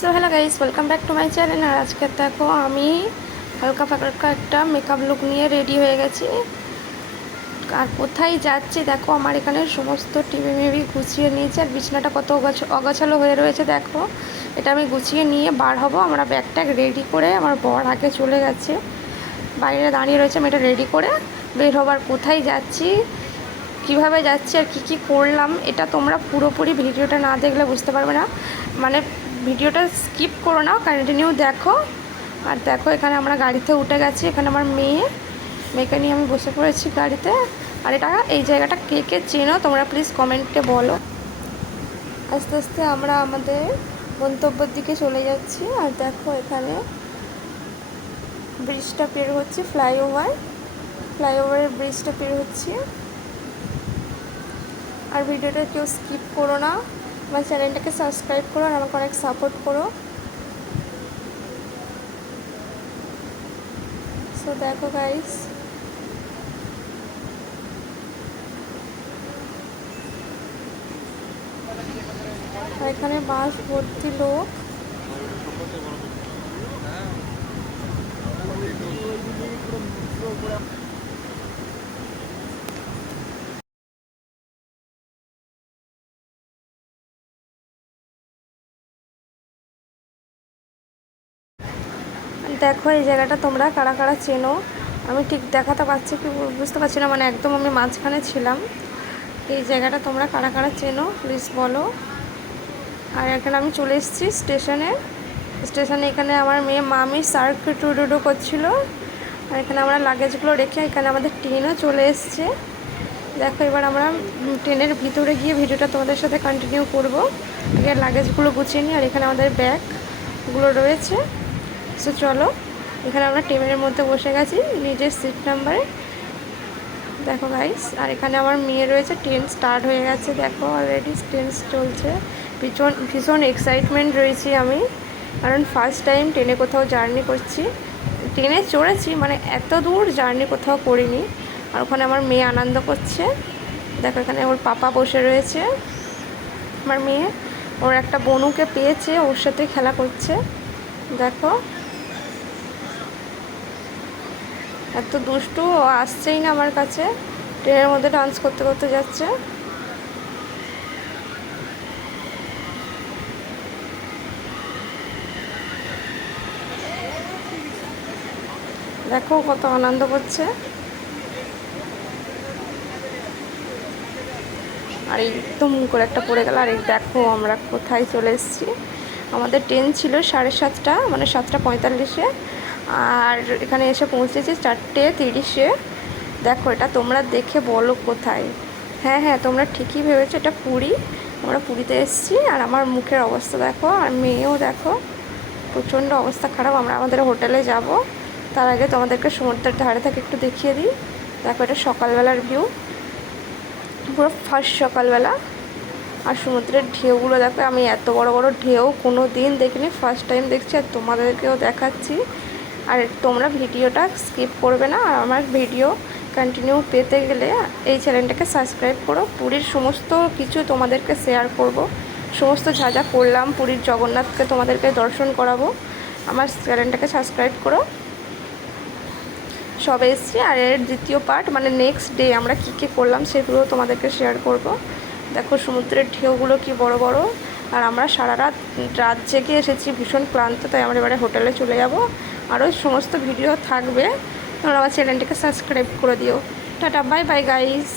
So hello guys welcome back to my channel আর আজকে দেখো আমি হালকা ফালকা একটা মেকআপ লুক নিয়ে রেডি হয়ে গেছি। আর কোথায় যাচ্ছি দেখো, আমার এখানে সমস্ত টিভি মিভি গুছিয়ে নিয়েছে। আর বিছানাটা কত অগাছ- অগাছালো হয়ে রয়েছে দেখো। এটা আমি গুছিয়ে নিয়ে বার হব। আমরা ব্যাগ ট্যাগ রেডি করে আমার বর আগে চলে গেছে। বাইরে দাঁড়িয়ে রয়েছে, আমি এটা রেডি করে বের হবার কোথায় যাচ্ছি, কীভাবে যাচ্ছি, আর কি কি করলাম, এটা তোমরা পুরোপুরি ভিডিওটা না দেখলে বুঝতে পারবে না। মানে ভিডিওটা স্কিপ করো না কন্টিনিউ দেখো। আর দেখো, এখানে আমরা গাড়িতে উঠে গেছি, এখানে আমার মেয়ে। মেয়েকে নিয়ে আমি বসে পড়েছি গাড়িতে। আর এটা, এই জায়গাটা কে কে চেনো, তোমরা প্লিজ কমেন্টে বলো। আস্তে আস্তে আমরা আমাদের গন্তব্যের দিকে চলে যাচ্ছি। আর দেখো, এখানে ব্রিজটা পের হচ্ছে ফ্লাইওভার ফ্লাইওভারের ব্রিজটা পের হচ্ছে। আর ভিডিওটা কেউ স্কিপ করো না। আমার চ্যানেলটাকে সাবস্ক্রাইব করো আর আমাকে অনেক সাপোর্ট করো। সো দেখো গাইস এখানে বাস ভর্তি লোক। দেখো এই জায়গাটা তোমরা কারা কারা চেনো? আমি ঠিক দেখাতে পারছি কি বুঝতে পারছি না মানে একদম আমি মাঝখানে ছিলাম। এই জায়গাটা তোমরা কারা কারা চেনো? প্লিজ বলো। আর এখানে আমি চলে এসেছি স্টেশনে। স্টেশনে এখানে আমার মেয়ে মামি সার্ক টুডুডু করছিল। আর এখানে আমরা লাগেজগুলো রেখে এখানে আমাদের ট্রেনও চলে এসছে। দেখো, এবার আমরা ট্রেনের ভিতরে গিয়ে ভিডিওটা তোমাদের সাথে কন্টিনিউ করব। আগে লাগেজগুলো গুছিয়ে নিই, আর এখানে আমাদের ব্যাগগুলো রয়েছে। সো চলো, এখানে আমরা ট্রেনের মধ্যে বসে গেছি, নিজের সিট নাম্বারে দেখো গাইস আর এখানে আমার মেয়ে রয়েছে ট্রেন স্টার্ট হয়ে গেছে, দেখো অলরেডি ট্রেন চলছে। ভীষণ ভীষণ এক্সাইটমেন্ট রয়েছি আমি, কারণ ফার্স্ট টাইম ট্রেনে কোথাও জার্নি করছি। ট্রেনে চড়েছি মানে এত দূর জার্নি কোথাও করিনি, আর ওখানে আমার মেয়ে আনন্দ করছে। দেখো এখানে ওর পাপা বসে রয়েছে, আমার মেয়ে। ওর একটা বনুকে পেয়েছে, ওর সাথে খেলা করছে। দেখো এত দুষ্টু, ও আসছেই না আমার কাছে। ট্রেনের মধ্যে ডান্স করতে করতে যাচ্ছে। দেখো কত আনন্দ করছে। আর একদম করে একটা পড়ে গেল। আর এই দেখো আমরা কোথায় চলে এসেছি। আমাদের ট্রেন ছিল সাড়ে সাতটা মানে সাতটা পঁয়তাল্লিশে। আর এখানে এসে পৌঁছেছি চারটে তিরিশে। দেখো, এটা তোমরা দেখে বলো কোথায়। হ্যাঁ হ্যাঁ তোমরা ঠিকই ভেবেছো, এটা পুরী। আমরা পুরীতে এসেছি আর আমার মুখের অবস্থা দেখো, আর মেয়েও দেখো, প্রচণ্ড অবস্থা খারাপ। আমরা আমাদের হোটেলে যাব। তার আগে তোমাদেরকে সমুদ্রের ধারে থেকে একটু দেখিয়ে দিই। দেখো, এটা সকালবেলার ভিউ। পুরো ফার্স্ট সকালবেলা। আর সমুদ্রের ঢেউগুলো দেখো, আমি এত বড় বড় ঢেউ কোনো দিন দেখিনি। ফার্স্ট টাইম দেখছি আর তোমাদেরকেও দেখাচ্ছি। আর তোমরা ভিডিওটা স্কিপ করবে না, আর আমার ভিডিও কন্টিনিউ পেতে গেলে এই চ্যানেলটাকে সাবস্ক্রাইব করো। পুরীর সমস্ত কিছু তোমাদেরকে শেয়ার করব। সমস্ত যা যা করলাম, পুরীর জগন্নাথকে তোমাদেরকে দর্শন করাবো। আমার চ্যানেলটাকে সাবস্ক্রাইব করো। সবে এসেছি, আর এর দ্বিতীয় পার্ট মানে নেক্সট ডে আমরা কী কী করলাম সেগুলো তোমাদেরকে শেয়ার করব। দেখো সমুদ্রের ঢেউগুলো কি বড় বড়, আর আমরা সারা রাত রাত জেগে এসেছি, ভীষণ ক্লান্ত, তাই আমরা এবারে হোটেলে চলে যাব। আরও সমস্ত ভিডিও থাকবে তোমরা আমার চ্যানেলটিকে সাবস্ক্রাইব করে দিও। Tata bye bye guys